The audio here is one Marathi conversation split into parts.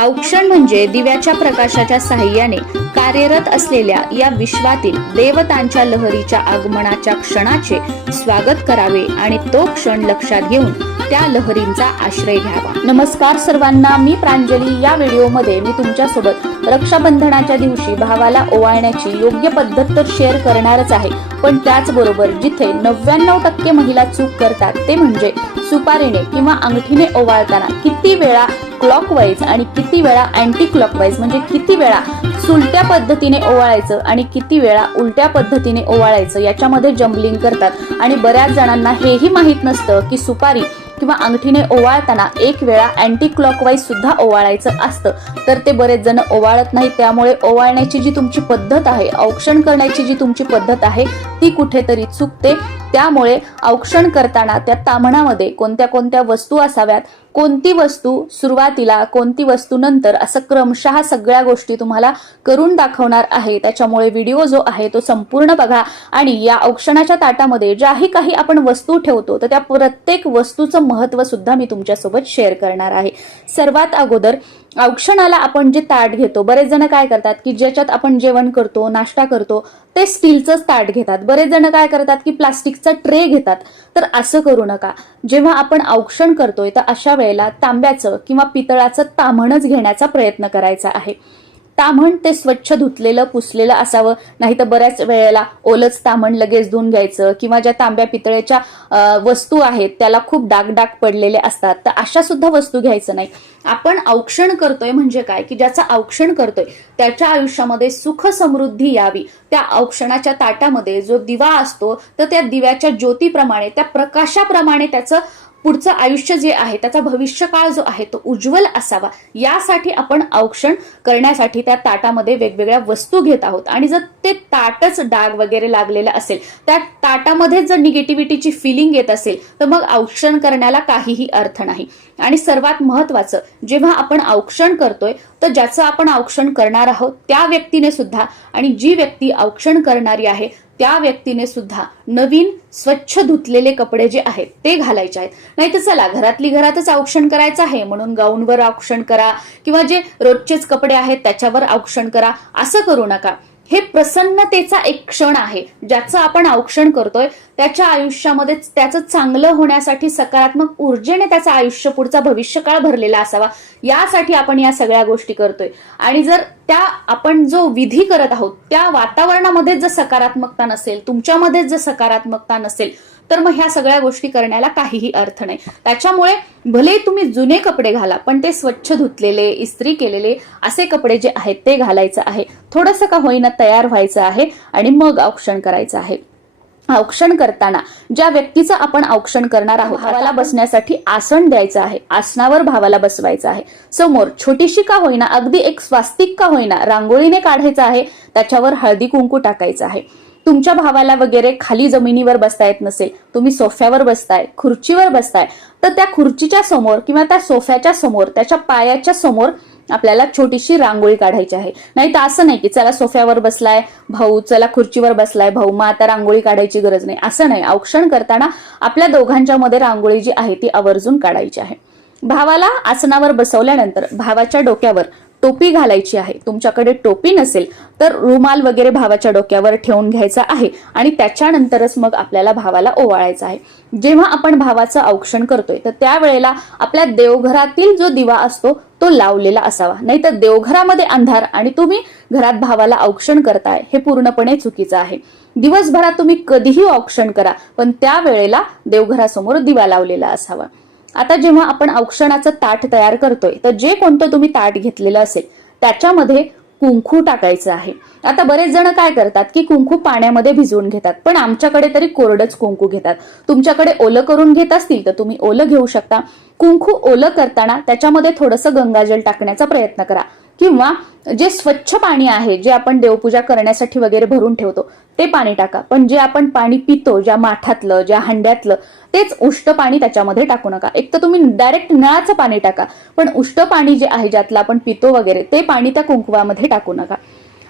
औक्षण म्हणजे दिव्याच्या प्रकाशाच्या साहाय्याने कार्यरत असलेल्या या विश्वातील देवतांच्या लहरीच्या आगमनाच्या क्षणाचे स्वागत करावे आणि तो क्षण लक्षात घेऊन त्या लहरींचा आश्रय घ्यावा। नमस्कार सर्वांना, मी प्रांजली। या व्हिडिओमध्ये मी तुमच्यासोबत रक्षाबंधनाच्या दिवशी भावाला ओवाळण्याची योग्य पद्धत तर शेअर करणारच आहे, पण त्याचबरोबर जिथे 99% महिला चूक करतात ते म्हणजे सुपारीने किंवा अंगठीने ओवाळताना किती वेळा क्लॉकवाईज आणि किती वेळा अँटी क्लॉकवाईज म्हणजे किती वेळा सुलट्या पद्धतीने ओवाळायचं आणि किती वेळा उलट्या पद्धतीने ओवाळायचं याच्यामध्ये जम्बलिंग करतात। आणि बऱ्याच जणांना हेही माहित नसतं की सुपारी किंवा अंगठीने ओवाळताना एक वेळा अँटी क्लॉकवाईज सुद्धा ओवाळायचं असतं, तर ते बरेच जण ओवाळत नाही। त्यामुळे ओवाळण्याची जी तुमची पद्धत आहे, औक्षण करण्याची जी तुमची पद्धत आहे ती कुठेतरी चुकते। त्यामुळे औक्षण करताना त्या ताम्हणामध्ये कोणत्या कोणत्या वस्तू असाव्यात, कोणती वस्तू सुरुवातीला कोणती वस्तू नंतर, असं क्रमशः सगळ्या गोष्टी तुम्हाला करून दाखवणार आहे। त्याच्यामुळे व्हिडिओ जो आहे तो संपूर्ण बघा आणि या औक्षणाच्या ताटामध्ये ज्याही काही आपण वस्तू ठेवतो तर त्या प्रत्येक वस्तूचं महत्त्व सुद्धा मी तुमच्यासोबत शेअर करणार आहे। सर्वात अगोदर औक्षणाला आपण जे ताट घेतो, बरेच जण काय करतात की ज्याच्यात आपण जेवण करतो, नाश्ता करतो ते स्टीलचंच ताट घेतात। बरेच जण काय करतात की प्लास्टिकचा ट्रे घेतात, तर असं करू नका। जेव्हा आपण औक्षण करतोय तर अशा वेळेला तांब्याचं किंवा पितळाचं ताम्हणच घेण्याचा प्रयत्न करायचा आहे। ताम्हण ते स्वच्छ धुतलेलं पुसलेलं असावं, नाही तर बऱ्याच वेळेला ओलच ताम्हण लगेच धुवून घ्यायचं, किंवा ज्या तांब्या पितळेच्या वस्तू आहेत त्याला खूप डाग पडलेले असतात, तर अशा सुद्धा वस्तू घ्यायचं नाही। आपण औक्षण करतोय म्हणजे काय की ज्याचं औक्षण करतोय त्याच्या आयुष्यामध्ये सुख समृद्धी यावी। त्या औक्षणाच्या ताटामध्ये जो दिवा असतो तर त्या दिव्याच्या ज्योतीप्रमाणे, त्या प्रकाशाप्रमाणे त्याचं पुढचं आयुष्य जे आहे, त्याचा भविष्यकाळ जो आहे तो उज्ज्वल असावा, यासाठी आपण औक्षण करण्यासाठी त्या ताटामध्ये वेगवेगळ्या वस्तू घेत आहोत। आणि जर ते ताटच डाग वगैरे लागलेलं असेल, त्या ताटामध्ये जर निगेटिव्हिटीची फिलिंग येत असेल, तर मग औक्षण करण्याला काहीही अर्थ नाही। आणि सर्वात महत्वाचं, जेव्हा आपण औक्षण करतोय तर ज्याचं आपण औक्षण करणार आहोत त्या व्यक्तीने सुद्धा, आणि जी व्यक्ती औक्षण करणारी आहे त्या व्यक्तीने सुद्धा नवीन स्वच्छ धुतलेले कपडे जे आहेत ते घालायचे आहेत। नाही तर चला घरातली घरातच औक्षण करायचं आहे म्हणून गाऊनवर औक्षण करा, किंवा जे रोजचेच कपडे आहेत त्याच्यावर औक्षण करा, असं करू नका। हे प्रसन्नतेचा एक क्षण आहे, ज्याचं आपण औक्षण करतोय त्याच्या आयुष्यामध्ये त्याचं चांगलं होण्यासाठी सकारात्मक ऊर्जेने त्याचं आयुष्य पुढचा भविष्यकाळ भरलेला असावा, यासाठी आपण या सगळ्या गोष्टी करतोय। आणि जर त्या आपण जो विधी करत आहोत त्या वातावरणामध्ये जर सकारात्मकता नसेल, तुमच्यामध्ये जर सकारात्मकता नसेल, तर मग ह्या सगळ्या गोष्टी करण्याला काहीही अर्थ नाही। त्याच्यामुळे भले तुम्ही जुने कपडे घाला, पण ते स्वच्छ धुतलेले, इस्त्री केलेले असे कपडे जे आहेत ते घालायचं आहे। थोडंसं का होईना तयार व्हायचं आहे आणि मग औक्षण करायचं आहे। औक्षण करताना ज्या व्यक्तीचं आपण औक्षण करणार आहोत भावाला बसण्यासाठी आसन द्यायचं आहे, आसनावर भावाला बसवायचं आहे। समोर छोटीशी का होईना, अगदी एक स्वास्तिक का होईना रांगोळीने काढायचं आहे, त्याच्यावर हळदी कुंकू टाकायचं आहे। तुमच्या भावाला वगैरे खाली जमिनीवर बसता येत नसेल, तुम्ही सोफ्यावर बसताय, खुर्चीवर बसताय, तर त्या खुर्चीच्या समोर किंवा त्या सोफ्याच्या समोर, त्याच्या पायाच्या समोर आपल्याला छोटीशी रांगोळी काढायची आहे। नाही तर असं नाही की चला सोफ्यावर बसलाय भाऊ, चला खुर्चीवर बसलाय भाऊ, मग आता रांगोळी काढायची गरज नाही, असं नाही। औक्षण करताना आपल्या दोघांच्या मध्ये रांगोळी जी आहे ती आवर्जून काढायची आहे। भावाला आसनावर बसवल्यानंतर भावाच्या डोक्यावर टोपी घालायची आहे। तुमच्याकडे टोपी नसेल तर रुमाल वगैरे भावाच्या डोक्यावर ठेवून घ्यायचा आहे, आणि त्याच्यानंतरच मग आपल्याला भावाला ओवाळायचं आहे। जेव्हा आपण भावाचं औक्षण करतोय तर त्यावेळेला आपल्या देवघरातील जो दिवा असतो तो लावलेला असावा, नाही तर देवघरामध्ये अंधार आणि तुम्ही घरात भावाला औक्षण करताय, हे पूर्णपणे चुकीचं आहे। दिवसभरात तुम्ही कधीही औक्षण करा, पण त्यावेळेला देवघरासमोर दिवा लावलेला असावा। आता जेव्हा आपण औक्षणाचं ताट तयार करतोय तर जे कोणतं तुम्ही ताट घेतलेलं असेल त्याच्यामध्ये कुंकू टाकायचं आहे। आता बरेच जण काय करतात की कुंकू पाण्यामध्ये भिजवून घेतात, पण आमच्याकडे तरी कोरडच कुंकू घेतात। तुमच्याकडे ओलं करून घेत असतील तर तुम्ही ओलं घेऊ शकता। कुंकू ओलं करताना त्याच्यामध्ये थोडंसं गंगाजल टाकण्याचा प्रयत्न करा, किंवा जे स्वच्छ पाणी आहे जे आपण देवपूजा करण्यासाठी वगैरे भरून ठेवतो ते पाणी टाका, पण जे आपण पाणी पितो, ज्या माठातलं, ज्या हंड्यातलं, तेच उष्ट पाणी त्याच्यामध्ये टाकू नका। एक तर तुम्ही डायरेक्ट नळाचं पाणी टाका, पण उष्ट पाणी जे आहे ज्यातलं आपण पितो वगैरे ते पाणी त्या कुंकवामध्ये टाकू नका।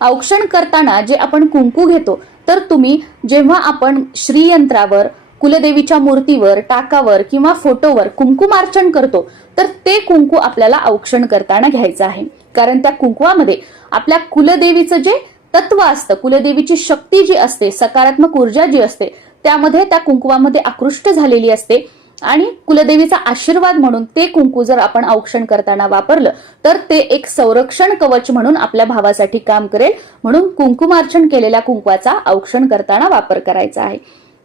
औक्षण करताना जे आपण कुंकू घेतो तर तुम्ही जेव्हा आपण श्रीयंत्रावर कुलदेवीच्या मूर्तीवर, टाकावर किंवा फोटोवर कुंकुमार्चन करतो, तर ते कुंकू आपल्याला औक्षण करताना घ्यायचं आहे. कारण त्या कुंकवामध्ये आपल्या कुलदेवीचं जे तत्व असतं, कुलदेवीची शक्ती जी असते, सकारात्मक ऊर्जा जी असते, त्यामध्ये त्या कुंकवामध्ये आकृष्ट झालेली असते. आणि कुलदेवीचा आशीर्वाद म्हणून ते कुंकू जर आपण औक्षण करताना वापरलं तर ते एक संरक्षण कवच म्हणून आपल्या भावासाठी काम करेल. म्हणून कुंकुमार्चन केलेल्या कुंकवाचा औक्षण करताना वापर करायचा आहे.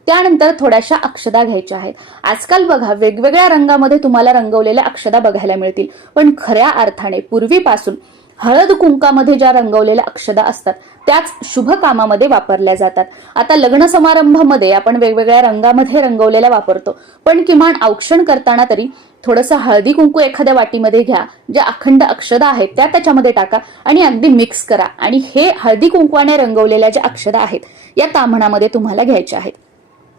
त्यानंतर थोड्याशा अक्षदा घ्यायच्या आहेत. आजकाल बघा वेगवेगळ्या रंगामध्ये तुम्हाला रंगवलेल्या अक्षदा बघायला मिळतील, पण खऱ्या अर्थाने पूर्वीपासून हळद कुंकामध्ये ज्या रंगवलेल्या अक्षदा असतात त्याच शुभ कामामध्ये वापरल्या जातात. आता लग्न समारंभामध्ये आपण वेगवेगळ्या रंगामध्ये रंगवलेल्या वापरतो, पण किमान औक्षण करताना तरी थोडंसं हळदी कुंकू एखाद्या वाटीमध्ये घ्या, ज्या अखंड अक्षदा आहेत त्या त्याच्यामध्ये टाका आणि अगदी मिक्स करा. आणि हे हळदी कुंकवाने रंगवलेल्या ज्या अक्षदा आहेत या ताम्हणामध्ये तुम्हाला घ्यायच्या आहेत.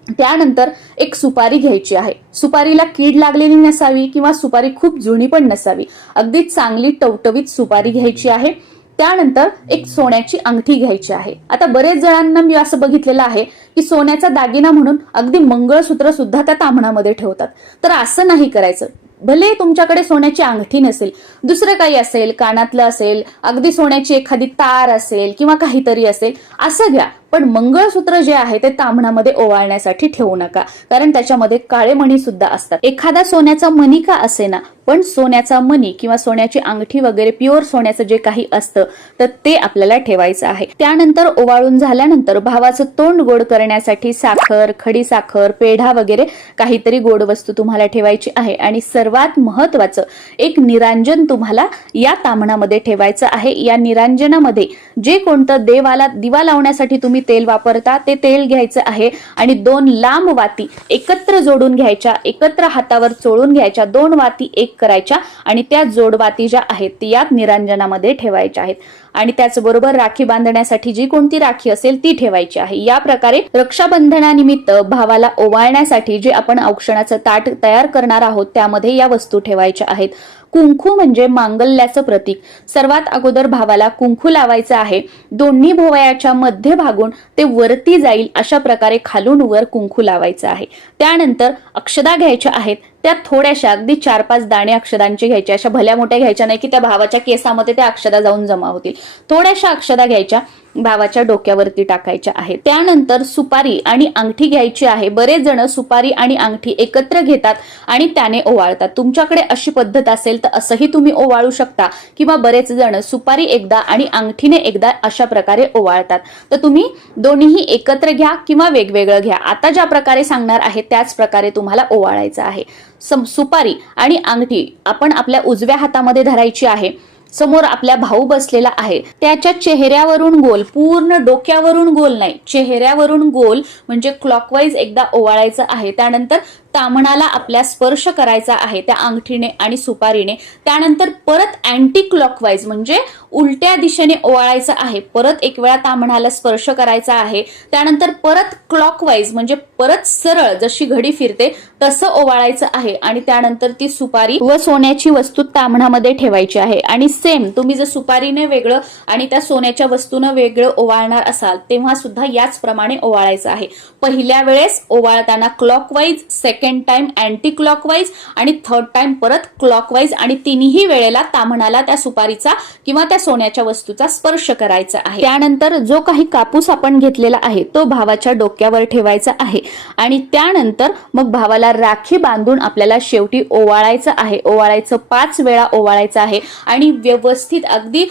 त्यानंतर एक सुपारी घ्यायची आहे. सुपारीला कीड लागलेली नसावी किंवा सुपारी खूप जुनी पण नसावी, अगदी चांगली टवटवीत सुपारी घ्यायची आहे. त्यानंतर एक सोन्याची अंगठी घ्यायची आहे. आता बरेच जणांना मी असं बघितलेलं आहे की सोन्याचा दागिना म्हणून अगदी मंगळसूत्र सुद्धा त्या ताम्हणामध्ये ठेवतात. तर असं नाही करायचं. भले तुमच्याकडे सोन्याची अंगठी नसेल, दुसरं काही असेल, कानातलं असेल, अगदी सोन्याची एखादी तार असेल किंवा काहीतरी असेल, असं घ्या. पण मंगळसूत्र जे आहे ते ताम्हणामध्ये ओवाळण्यासाठी ठेवू नका, कारण त्याच्यामध्ये काळे मणी सुद्धा असतात. एखादा सोन्याचा मणी का असेना, पण सोन्याचा मणी किंवा सोन्याची अंगठी वगैरे प्युअर सोन्याचं जे काही असतं तर ते आपल्याला ठेवायचं आहे. त्यानंतर ओवाळून झाल्यानंतर भावाचं तोंड गोड करण्यासाठी साखर, खडी साखर, पेढा वगैरे काहीतरी गोड वस्तू तुम्हाला ठेवायची आहे. आणि सर्वात महत्वाचं एक निरांजन तुम्हाला या ताम्हणामध्ये ठेवायचं आहे. या निरांजनामध्ये जे कोणतं देवाला दिवा लावण्यासाठी तुम्ही तेल वापरता ते तेल घ्यायचं आहे आणि 2 लांब वाती एकत्र जोडून घ्यायच्या, एकत्र हातावर चोळून घ्यायच्या, 2 वाती एक करायच्या आणि त्या जोडवाती ज्या आहेत ती यात निरांजनामध्ये ठेवायच्या आहेत. आणि त्याचबरोबर राखी बांधण्यासाठी जी कोणती राखी असेल ती ठेवायची आहे. या प्रकारे रक्षाबंधनानिमित्त भावाला ओवाळण्यासाठी जे आपण औक्षणाचं ताट तयार करणार आहोत त्यामध्ये या वस्तू ठेवायच्या आहेत. कुंकू म्हणजे मांगल्याचं प्रतीक. सर्वात अगोदर भावाला कुंकू लावायचं आहे. दोन्ही भोवयाच्या मध्यभागून ते वरती जाईल अशा प्रकारे खालून वर कुंकू लावायचं आहे. त्यानंतर अक्षदा घ्यायच्या आहेत. त्या थोड्याशा अगदी 4-5 दाणे अक्षदांचे घ्यायचे, अशा भल्या मोठ्या घ्यायच्या नाही की त्या भावाच्या केसामध्ये त्या अक्षदा जाऊन जमा होतील. थोड्याशा अक्षदा घ्यायच्या, भावाच्या डोक्यावरती टाकायच्या आहेत. त्यानंतर सुपारी आणि अंगठी घ्यायची आहे. बरेच जण सुपारी आणि अंगठी एकत्र घेतात आणि त्याने ओवाळतात. तुमच्याकडे अशी पद्धत असेल तर असंही तुम्ही ओवाळू शकता, किंवा बरेच जण सुपारी एकदा आणि अंगठीने एकदा अशा प्रकारे ओवाळतात. तर तुम्ही दोन्हीही एकत्र घ्या किंवा वेगवेगळं घ्या. आता ज्या प्रकारे सांगणार आहे त्याच प्रकारे तुम्हाला ओवाळायचं आहे. सुपारी आणि अंगठी आपण आपल्या उजव्या हातामध्ये धरायची आहे. समोर आपल्या भाऊ बसलेला आहे, त्याच्या चेहऱ्यावरून गोल, पूर्ण डोक्यावरून गोल नाही, चेहऱ्यावरून गोल म्हणजे क्लॉकवाईज एकदा ओवाळायचं आहे. त्यानंतर ताम्हणाला आपल्या स्पर्श करायचा आहे त्या अंगठीने आणि सुपारीने. त्यानंतर परत अँटी क्लॉकवाईज म्हणजे उलट्या दिशेने ओवाळायचं आहे. परत एक वेळा ताम्हणाला स्पर्श करायचा आहे. त्यानंतर परत क्लॉकवाईज म्हणजे परत सरळ जशी घडी फिरते तसं ओवाळायचं आहे. आणि त्यानंतर ती सुपारी व सोन्याची वस्तू ताम्हणामध्ये ठेवायची आहे. आणि सेम तुम्ही जर सुपारीने वेगळं आणि त्या सोन्याच्या वस्तूनं वेगळं ओवाळणार असाल तेव्हा सुद्धा याचप्रमाणे ओवाळायचं आहे. पहिल्या वेळेस ओवाळताना clockwise, second time anti clockwise आणि थर्ड टाइम परत क्लॉकवाईज. आणि तिन्ही वेळेला ताम्हणाला त्या सुपारीचा किंवा त्या सोन्याच्या वस्तूचा स्पर्श करायचा आहे. त्यानंतर जो काही कापूस आपण घेतलेला आहे तो भावाच्या डोक्यावर ठेवायचा आहे. आणि त्यानंतर मग भावाला राखी बांधून आपल्याला शेवटी ओवाळायचं आहे. ओवाळायचं 5 वेळा ओवाळायचं आहे. आणि व्यवस्थित अगदी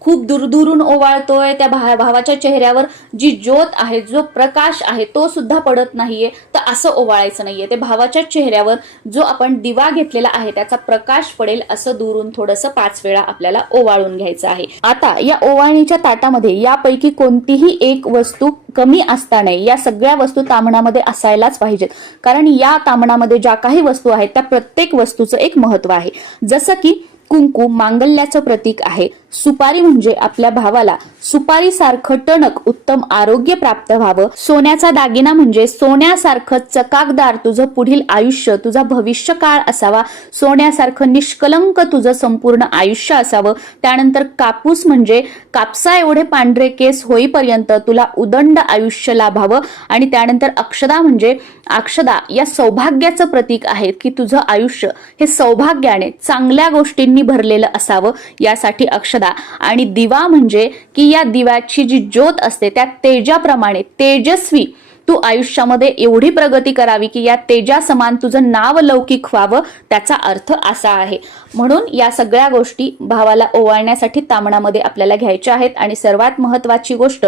खूप दूरदूरून ओवाळतोय, त्या भावाच्या चेहऱ्यावर जी ज्योत आहे, जो प्रकाश आहे तो सुद्धा पडत नाहीये, तर असं ओवाळायचं नाहीये. ते भावाच्या चेहऱ्यावर जो आपण दिवा घेतलेला आहे त्याचा प्रकाश पडेल असं दुरून थोडंसं 5 वेळा आपल्याला ओवाळून घ्यायचं आहे. आता या ओवाळणीच्या ताटामध्ये यापैकी कोणतीही एक वस्तू कमी असता नये. या सगळ्या वस्तू ताम्हणामध्ये असायलाच पाहिजेत, कारण या ताम्हणामध्ये ज्या काही वस्तू आहेत त्या प्रत्येक वस्तूचं एक महत्व आहे. जसं की कुंकू मांगल्याचं प्रतीक आहे, सुपारी म्हणजे आपल्या भावाला सुपारीसारखं टणक उत्तम आरोग्य प्राप्त व्हावं. सोन्याचा दागिना म्हणजे सोन्यासारखं चकाकदार तुझं पुढील आयुष्य, तुझा भविष्य काळ असावा. सोन्यासारखं निष्कलंक तुझं संपूर्ण आयुष्य असावं. त्यानंतर कापूस म्हणजे कापसा एवढे पांढरे केस होईपर्यंत तुला उदंड आयुष्य लाभावं. आणि त्यानंतर अक्षदा म्हणजे अक्षदा या सौभाग्याचं प्रतीक आहे की तुझं आयुष्य हे सौभाग्याने चांगल्या गोष्टींनी भरलेलं असावं, यासाठी अक्षदा. आणि दिवा म्हणजे की या दिव्याची जी ज्योत असते त्या तेजाप्रमाणे तेजस्वी तू आयुष्यामध्ये एवढी प्रगती करावी की या तेजा समान तुझं नाव लौकिक व्हावं, त्याचा अर्थ असा आहे. म्हणून या सगळ्या गोष्टी भावाला ओवाळण्यासाठी तामणामध्ये आपल्याला घ्यायच्या आहेत. आणि सर्वात महत्वाची गोष्ट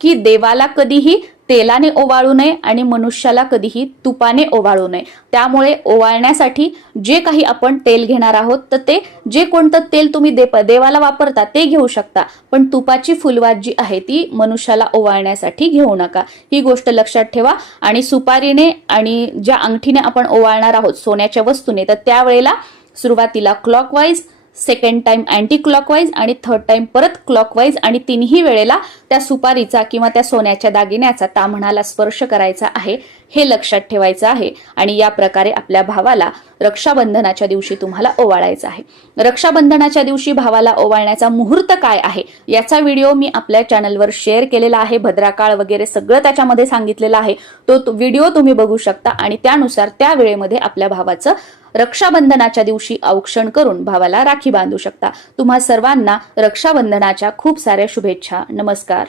की देवाला कधीही तेलाने ओवाळू नये आणि मनुष्याला कधीही तुपाने ओवाळू नये. त्यामुळे ओवाळण्यासाठी जे काही आपण तेल घेणार आहोत तर ते जे कोणतं तेल तुम्ही देवाला वापरता ते घेऊ शकता, पण तुपाची फुलवात जी आहे ती मनुष्याला ओवाळण्यासाठी घेऊ नका. ही गोष्ट लक्षात ठेवा. आणि सुपारीने आणि ज्या अंगठीने आपण ओवाळणार आहोत सोन्याच्या वस्तूने, तर त्यावेळेला सुरुवातीला clockwise, second time anti clockwise आणि थर्ड टाइम परत क्लॉकवाईज, आणि तिन्ही वेळेला त्या सुपारीचा किंवा त्या सोन्याच्या दागिन्याचा ताम्हणाला स्पर्श करायचा आहे, हे लक्षात ठेवायचं आहे. आणि या प्रकारे आपल्या भावाला रक्षाबंधनाच्या दिवशी तुम्हाला ओवाळायचं आहे. रक्षाबंधनाच्या दिवशी भावाला ओवाळण्याचा मुहूर्त काय आहे याचा व्हिडिओ मी आपल्या चॅनलवर शेअर केलेला आहे. भद्राकाळ वगैरे सगळं त्याच्यामध्ये सांगितलेलं आहे. तो व्हिडिओ तुम्ही बघू शकता आणि त्यानुसार त्या वेळेमध्ये आपल्या भावाचं रक्षाबंधनाच्या दिवशी औक्षण करून भावाला राखी बांधू शकता. तुम्हा सर्वांना रक्षाबंधनाच्या खूप साऱ्या शुभेच्छा. नमस्कार.